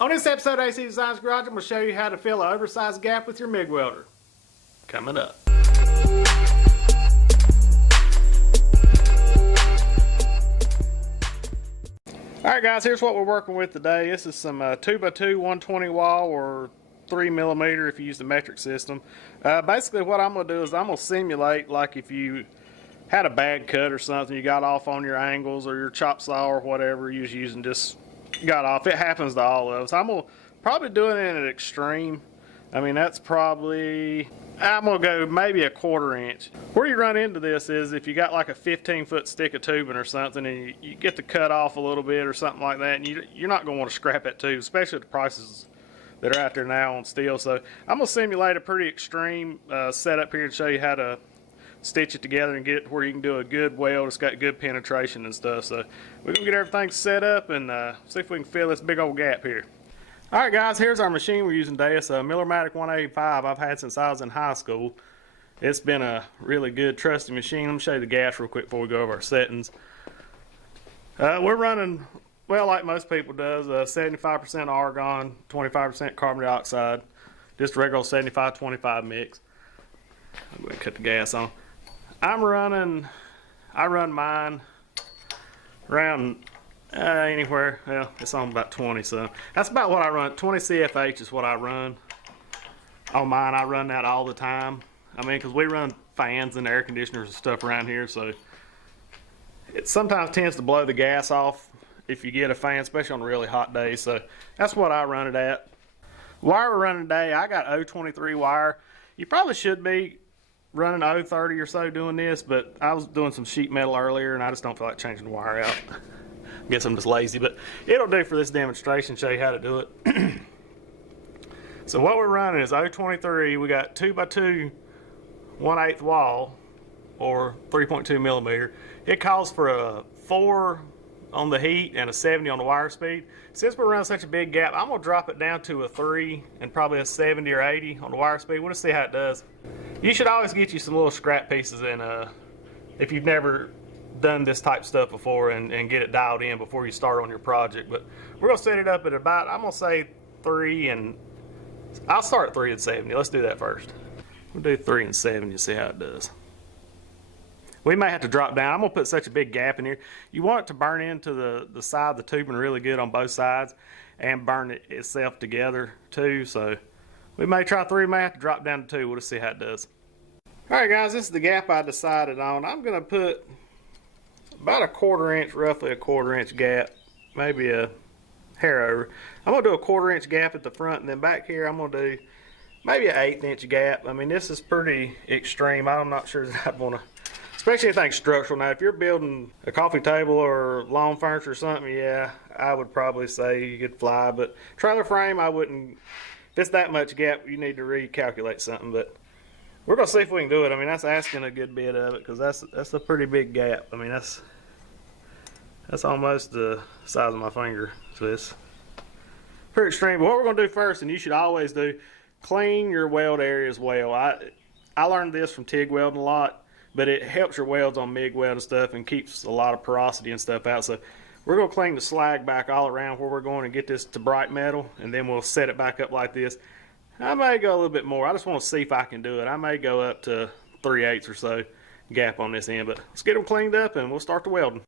On this episode of AC Design's Garage, I'm going to show you how to fill an oversized gap with your MIG welder. Coming up. Alright guys, here's what we're working with today. This is some 2x2 120 wall or 3mm if you use the metric system. Basically what I'm going to do is I'm going to simulate like if you had a bad cut or something, you got off on your angles or your chop saw or whatever you was using, just got off. It happens to all of us. I'm going to probably do it in an extreme. I mean, that's probably, I'm going to go maybe a 1/4 inch. Where you run into this is if you got like a 15-foot stick of tubing or something and you get the cut off a little bit or something like that, and you're not going to want to scrap that tube, especially at the prices that are out there now on steel. So I'm going to simulate a pretty extreme setup here to show you how to stitch it together and get it to where you can do a good weld. It's got good penetration and stuff. So we're going to get everything set up and see if we can fill this big old gap here. Alright guys, here's our machine we're using today. It's a Millermatic 185 I've had since I was in high school. It's been a really good, trusty machine. Let me show you the gas real quick before we go over our settings. We're running, well, like most people does, 75% argon, 25% carbon dioxide. Just a regular 75-25 mix. I'm going to cut the gas on. I run mine around anywhere. Well, it's on about 20, so that's about what I run. 20 CFH is what I run on mine. I run that all the time. I mean, because we run fans and air conditioners and stuff around here, so it sometimes tends to blow the gas off if you get a fan, especially on really hot days. So that's what I run it at. Wire we're running today, I got 023 wire. You probably should be running 030 or so doing this, but I was doing some sheet metal earlier and I just don't feel like changing the wire out. I guess I'm just lazy, but it'll do for this demonstration, show you how to do it. So what we're running is 023. We got 2x2 1/8 wall or 3.2mm. It calls for a 4 on the heat and a 70 on the wire speed. Since we're running such a big gap, I'm gonna drop it down to a 3 and probably a 70 or 80 on the wire speed. We'll just see how it does. You should always get you some little scrap pieces in if you've never done this type stuff before and get it dialed in before you start on your project. But we're gonna set it up at about, I'm gonna say 3, and I'll start at 3 and 70. Let's do that first. We'll do 3 and 70 and see how it does. We may have to drop down. I'm gonna put such a big gap in here. You want it to burn into the side of the tubing really good on both sides and burn it itself together too. So we may try 3, we may have to drop down to 2. We'll just see how it does. Alright guys, this is the gap I decided on. I'm gonna put about a 1/4 inch, roughly a 1/4 inch gap, maybe a hair over. I'm gonna do a 1/4 inch gap at the front, and then back here I'm gonna do maybe an 1/8 inch gap. I mean, this is pretty extreme. I'm not sure that I'd wanna, especially anything structural. Now, if you're building a coffee table or lawn furniture or something, yeah, I would probably say you could fly. But trailer frame, I wouldn't. If it's that much gap, you need to recalculate something. But we're gonna see if we can do it. I mean, that's asking a good bit of it because that's a pretty big gap. I mean, that's almost the size of my finger. So it's pretty extreme. But what we're gonna do first, and you should always do, clean your weld area as well. I learned this from TIG welding a lot, but it helps your welds on MIG weld and stuff and keeps a lot of porosity and stuff out. So we're going to clean the slag back all around where we're going to get this to bright metal, and then we'll set it back up like this. I may go a little bit more. I just want to see if I can do it. I may go up to 3/8 or so gap on this end, but let's get them cleaned up and we'll start the welding.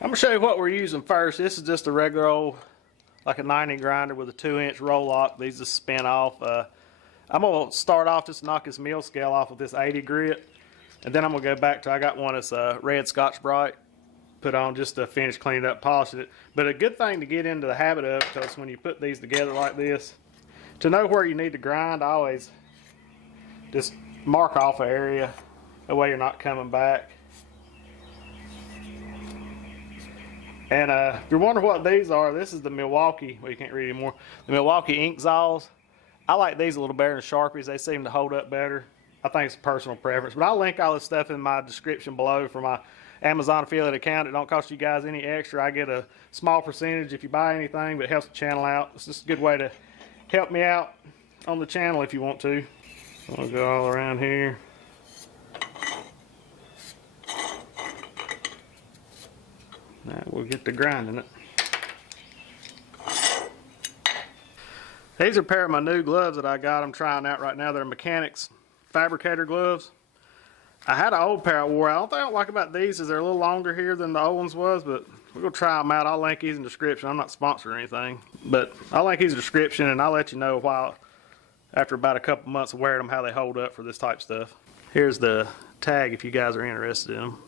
I'm going to show you what we're using first. This is just a regular old, like a 90 grinder with a 2-inch roll lock. These just spin off. I'm going to start off just knock this mill scale off with this 80 grit. And then I'm going to go back to, I got one that's red Scotch-Brite, put on just to finish cleaning up, polishing it. But a good thing to get into the habit of, because when you put these together like this, to know where you need to grind, I always just mark off an area. That way you're not coming back. And if you're wondering what these are, this is the Milwaukee, well you can't read anymore, the Milwaukee ink saws. I like these a little better than Sharpies. They seem to hold up better. I think it's a personal preference, but I'll link all this stuff in my description below for my Amazon affiliate account. It don't cost you guys any extra. I get a small percentage if you buy anything, but it helps the channel out. It's just a good way to help me out on the channel if you want to. I'll go all around here. Now we'll get to grinding it. These are a pair of my new gloves that I got. I'm trying out right now. They're mechanics fabricator gloves. I had an old pair I wore. I don't think I like about these is they're a little longer here than the old ones was, but we're gonna try them out. I'll link these in the description. I'm not sponsored or anything, but I'll link these in the description and I'll let you know while after about a couple months of wearing them how they hold up for this type of stuff. Here's the tag if you guys are interested in them.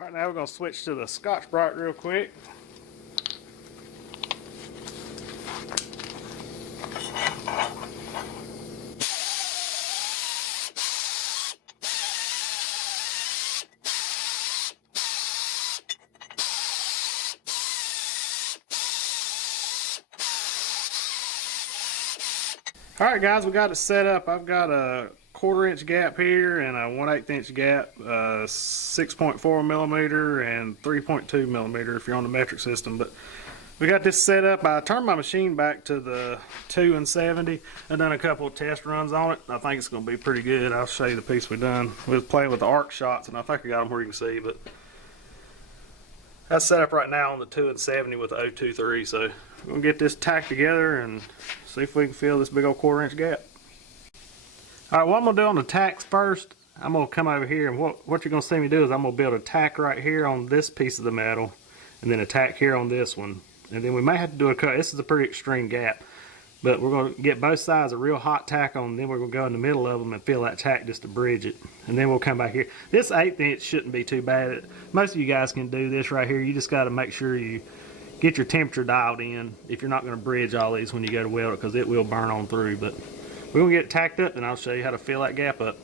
Alright, now we're going to switch to the Scotch-Brite real quick. Alright guys, we got it set up. I've got a 1/4 inch gap here and a 1/8 inch gap, 6.4 millimeter and 3.2 millimeter if you're on the metric system. But we got this set up. I turned my machine back to the 2 and 70. I've done a couple of test runs on it. I think it's going to be pretty good. I'll show you the piece we done. We was playing with the arc shots and I think I got them where you can see, but that's set up right now on the 2 and 70 with the 023. So we're going to get this tacked together and see if we can fill this big old 1/4 inch gap. Alright, what I'm going to do on the tacks first, I'm going to come over here and what you're going to see me do is I'm going to build a tack right here on this piece of the metal and then a tack here on this one. And then we may have to do a cut. This is a pretty extreme gap. But we're going to get both sides a real hot tack on, and then we're going to go in the middle of them and fill that tack just to bridge it. And then we'll come back here. This 1/8 inch shouldn't be too bad. Most of you guys can do this right here. You just got to make sure you get your temperature dialed in if you're not going to bridge all these when you go to weld it, because it will burn on through. But we're going to get it tacked up and I'll show you how to fill that gap up.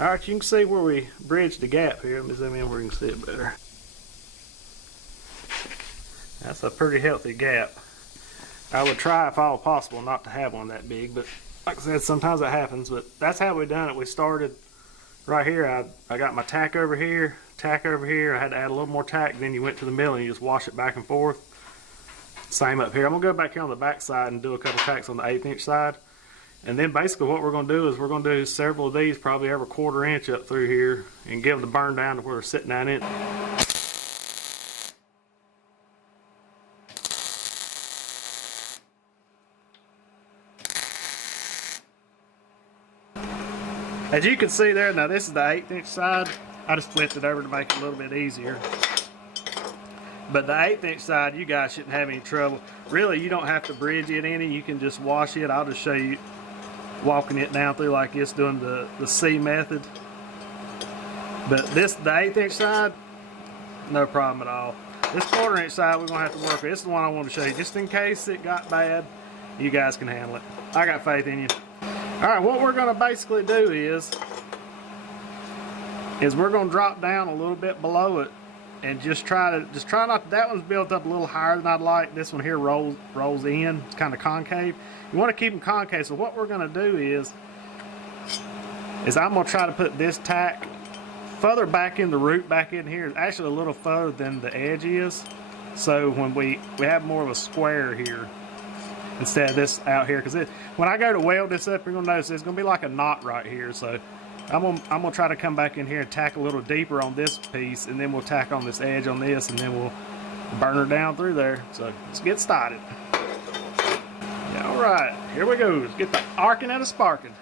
Alright, you can see where we bridged the gap here. Let me zoom in where you can see it better. That's a pretty healthy gap. I would try if all possible not to have one that big, but like I said, sometimes it happens. But that's how we done it. We started right here. I got my tack over here, tack over here. I had to add a little more tack. Then you went to the mill and you just wash it back and forth. Same up here. I'm going to go back here on the back side and do a couple tacks on the 1/8 inch side. And then basically what we're going to do is we're going to do several of these, probably every 1/4 inch up through here, and give them the burn down to where they're sitting down in. As you can see there, now this is the 1/8 inch side. I just flipped it over to make it a little bit easier. But the 1/8 inch side, you guys shouldn't have any trouble. Really, you don't have to bridge it any. You can just wash it. I'll just show you walking it down through like this, doing the C method. But this, the 1/8 inch side, no problem at all. This 1/4 inch side, we're going to have to work with. This is the one I want to show you. Just in case it got bad, you guys can handle it. I got faith in you. Alright, what we're going to basically do is we're going to drop down a little bit below it and just try not, that one's built up a little higher than I'd like. This one here rolls in, it's kind of concave. You want to keep them concave, so what we're going to do is I'm going to try to put this tack further back in the root, back in here, actually a little further than the edge is, so when we have more of a square here instead of this out here, because when I go to weld this up, you're going to notice it's going to be like a knot right here. So I'm gonna try to come back in here and tack a little deeper on this piece, and then we'll tack on this edge on this, and then we'll burn her down through there. So let's get started. Yeah, all right, here we go. Let's get the arcing and the sparking.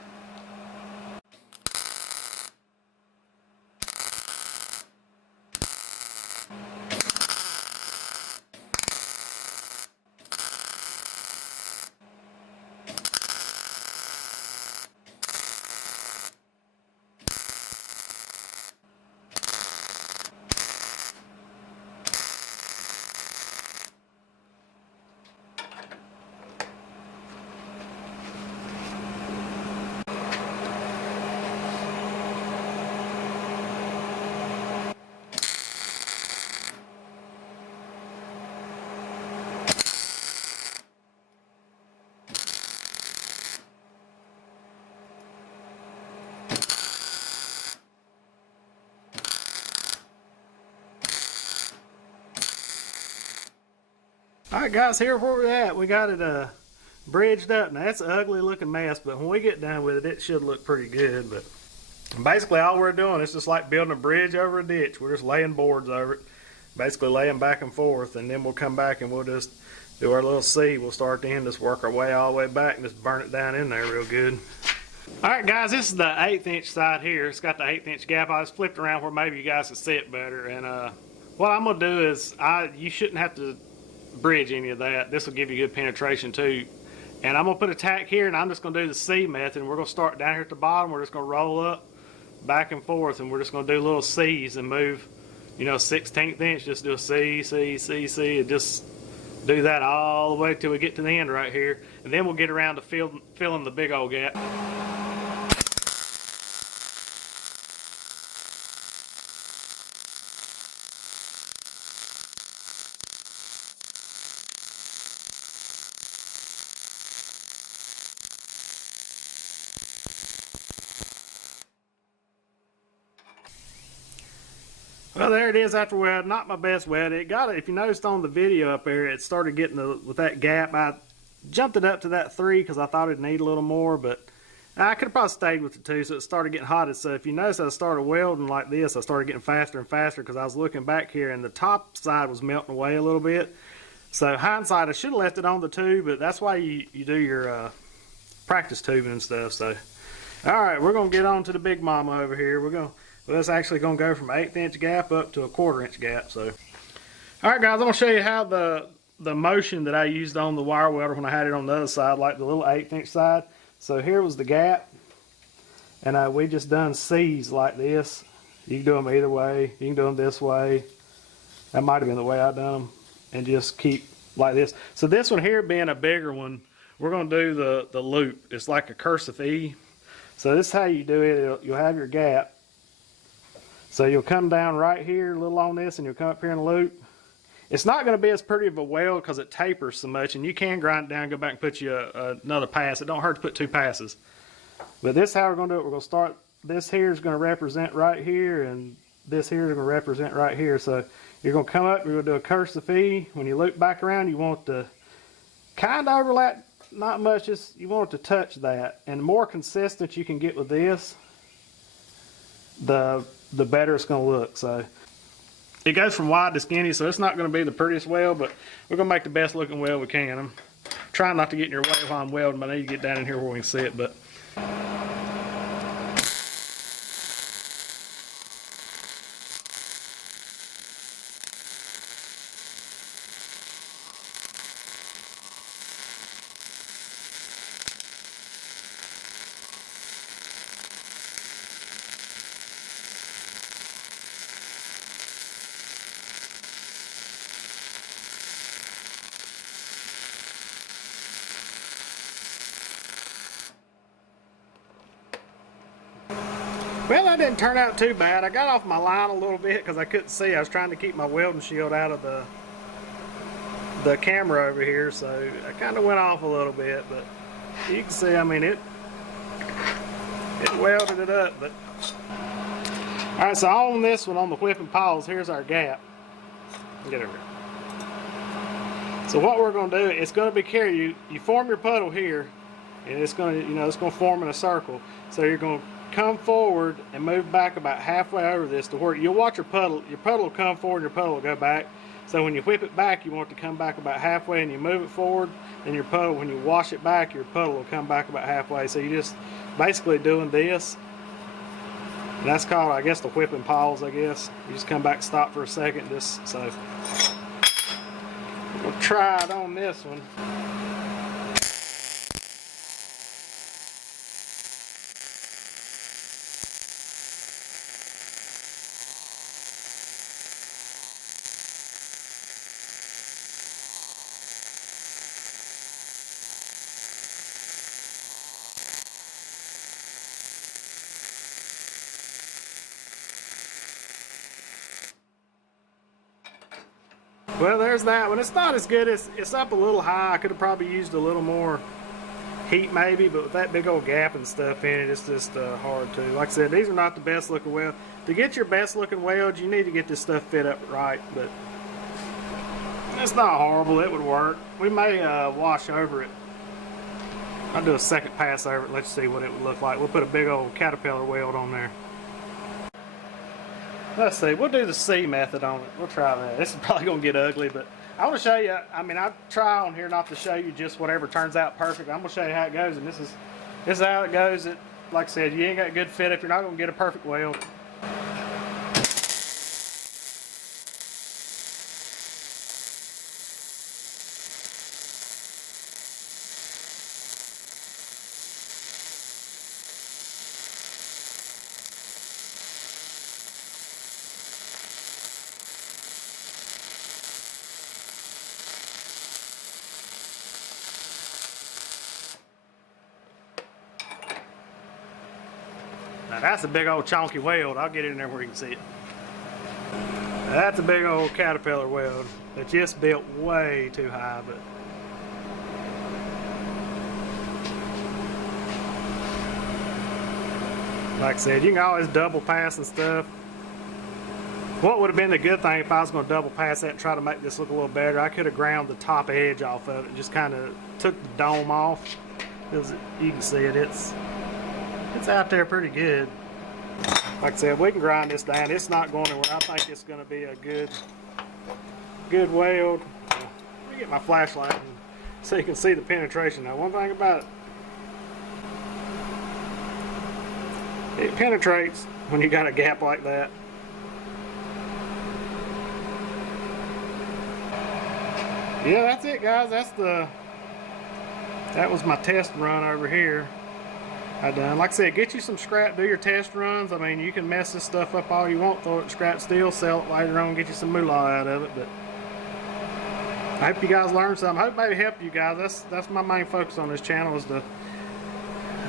Alright guys, here where we're at. We got it bridged up. Now that's an ugly looking mess, but when we get done with it, it should look pretty good. But basically all we're doing is just like building a bridge over a ditch. We're just laying boards over it, basically laying back and forth, and then we'll come back and we'll just do our little C. We'll start at the end, just work our way all the way back and just burn it down in there real good. Alright guys, this is the 1/8 inch side here. It's got the 1/8 inch gap. I just flipped around where maybe you guys can see it better. And what I'm going to do is, you shouldn't have to bridge any of that. This will give you good penetration too. And I'm going to put a tack here, and I'm just going to do the C method. And we're going to start down here at the bottom. We're just going to roll up, back and forth, and we're just going to do little C's and move, 1/16 inch. Just do a C, C, C, C, and just do that all the way till we get to the end right here. And then we'll get around to filling the big old gap. Well, there it is after weld. Not my best weld. It got it. If you noticed on the video up there, it started getting with that gap. I jumped it up to that 3 because I thought it'd need a little more, but I could have probably stayed with the 2, so it started getting hot. So if you notice, I started welding like this. I started getting faster and faster because I was looking back here, and the top side was melting away a little bit. So hindsight, I should have left it on the 2, but that's why you do your practice tubing and stuff. So, all right, we're gonna get on to the big mama over here. Well, it's actually going to go from 1/8 inch gap up to a 1/4 inch gap. So, all right, guys, I'm going to show you how the motion that I used on the wire welder when I had it on the other side, like the little 1/8 inch side. So here was the gap, and we just done C's like this. You can do them either way. You can do them this way. That might have been the way I done them, and just keep like this. So this one here being a bigger one, we're going to do the loop. It's like a cursive E. So this is how you do it. You'll have your gap. So you'll come down right here a little on this, and you'll come up here in a loop. It's not going to be as pretty of a weld because it tapers so much, and you can grind it down and go back and put you another pass. It don't hurt to put 2 passes. But this is how we're going to do it. We're going to start, this here is going to represent right here, and this here is going to represent right here. So you're going to come up, you're going to do a cursive E. When you loop back around, you want to kind of overlap, not much, just you want it to touch that. And the more consistent you can get with this, the better it's going to look. So it goes from wide to skinny, so it's not going to be the prettiest weld, but we're going to make the best looking weld we can. I'm trying not to get in your way while I'm welding, but I need to get down in here where we can see it. But well, that didn't turn out too bad. I got off my line a little bit because I couldn't see. I was trying to keep my welding shield out of the camera over here, so I kind of went off a little bit. But you can see, I mean, it welded it up. But all right, so on this one, on the whip and pause, here's our gap. Get over here. So what we're going to do, it's going to be carry. You form your puddle here, and it's going to, it's going to form in a circle. So you're going to come forward and move back about halfway over this to where you'll watch your puddle will come forward and your puddle will go back. So when you whip it back, you want it to come back about halfway, and you move it forward, and your puddle, when you wash it back, your puddle will come back about halfway. So you're just basically doing this. And that's called, I guess, the whip and pause, I guess. You just come back, stop for a second, just so. We'll try it on this one. Well, there's that one. It's not as good. It's up a little high. I could have probably used a little more heat maybe, but with that big old gap and stuff in it, it's just hard to. Like I said, these are not the best looking weld. To get your best looking weld, you need to get this stuff fit up right, but It's not horrible, it would work. We may wash over it. I'll do a second pass over it, let's see what it would look like. We'll put a big old caterpillar weld on there. Let's see, we'll do the C method on it. We'll try that. This is probably gonna get ugly, but I want to show you, I mean, I try on here not to show you just whatever turns out perfect. I'm gonna show you how it goes, and this is how it goes. Like I said, you ain't got a good fit if you're not gonna get a perfect weld. Now that's a big old chonky weld. I'll get in there where you can see it. Now that's a big old caterpillar weld that just built way too high, but like I said, you can always double pass and stuff. What would have been the good thing if I was going to double pass that and try to make this look a little better, I could have ground the top edge off of it and just kind of took the dome off. Because you can see it, it's out there pretty good. Like I said, we can grind this down. It's not going anywhere. I think it's going to be a good weld. Let me get my flashlight so you can see the penetration. Now, one thing about it penetrates when you got a gap like that. Yeah, that's it, guys. That was my test run over here. I done. Like I said, get you some scrap, do your test runs. I mean, you can mess this stuff up all you want, throw it in scrap steel, sell it later on, get you some moolah out of it. But I hope you guys learned something. I hope maybe help you guys. That's my main focus on this channel is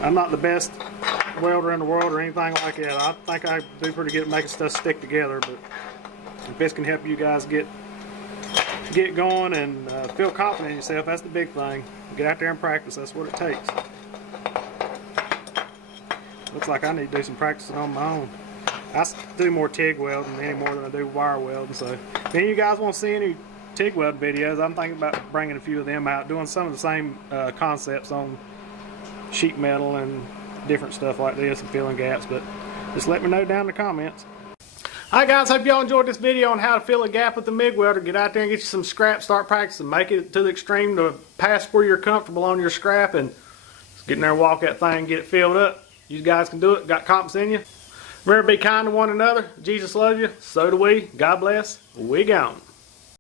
I'm not the best welder in the world or anything like that. I think I do pretty good at making stuff stick together, but if this can help you guys get going and feel confident in yourself, that's the big thing. Get out there and practice. That's what it takes. Looks like I need to do some practicing on my own. I do more TIG welding anymore than I do wire welding. So if any of you guys want to see any TIG welding videos, I'm thinking about bringing a few of them out, doing some of the same concepts on sheet metal and different stuff like this and filling gaps. But just let me know down in the comments. Alright guys, hope y'all enjoyed this video on how to fill a gap with the MIG welder. Get out there and get you some scrap, start practicing, make it to the extreme to pass where you're comfortable on your scrap, and just get in there and walk that thing, get it filled up. You guys can do it, got confidence in you. Remember, be kind to one another. Jesus loves you, so do we. God bless. We gone.